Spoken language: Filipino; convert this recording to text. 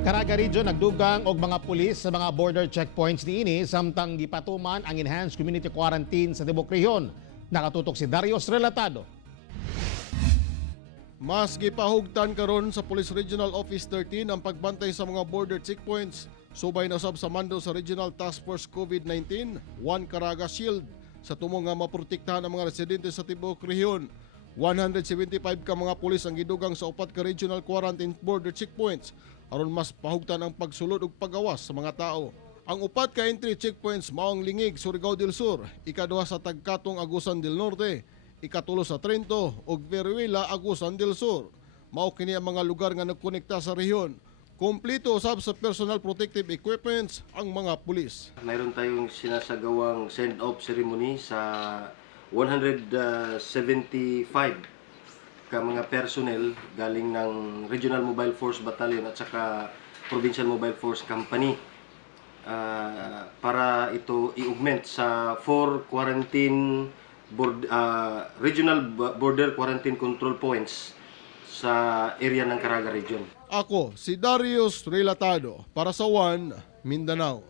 Caraga Region nagdugang og mga pulis sa mga border checkpoints niini samtang gipatuman ang enhanced community quarantine sa tibok rehiyon. Nakatutok si Darius Relatado. Mas gipahugtan karon sa Police Regional Office 13 ang pagbantay sa mga border checkpoints. Subay na usab sa mando sa Regional Task Force COVID-19, One Caraga Shield sa tumong nga maprotektahan ang mga residente sa tibok rehiyon. 175 ka mga pulis ang gidugang sa upat ka regional quarantine border checkpoints aron mas pahugtan ang pagsulod ug pagawas sa mga tao. Ang upat ka entry checkpoints maong Lingig, Surigao del Sur, ikaduha sa Tagkatong, Agusan del Norte, ikatulo sa Trento ug Veruela, Agusan del Sur. Mao kini ang mga lugar nga nagkonekta sa rehiyon. Kompleto usab sa personal protective equipments ang mga pulis. Mayroon tayong sinasagawang send-off ceremony sa 175 ka mga personnel galing ng Regional Mobile Force Battalion at saka Provincial Mobile Force Company para ito i-augment sa 4 regional border quarantine control points sa area ng Caraga Region. Ako si Darius Relatado para sa One Mindanao.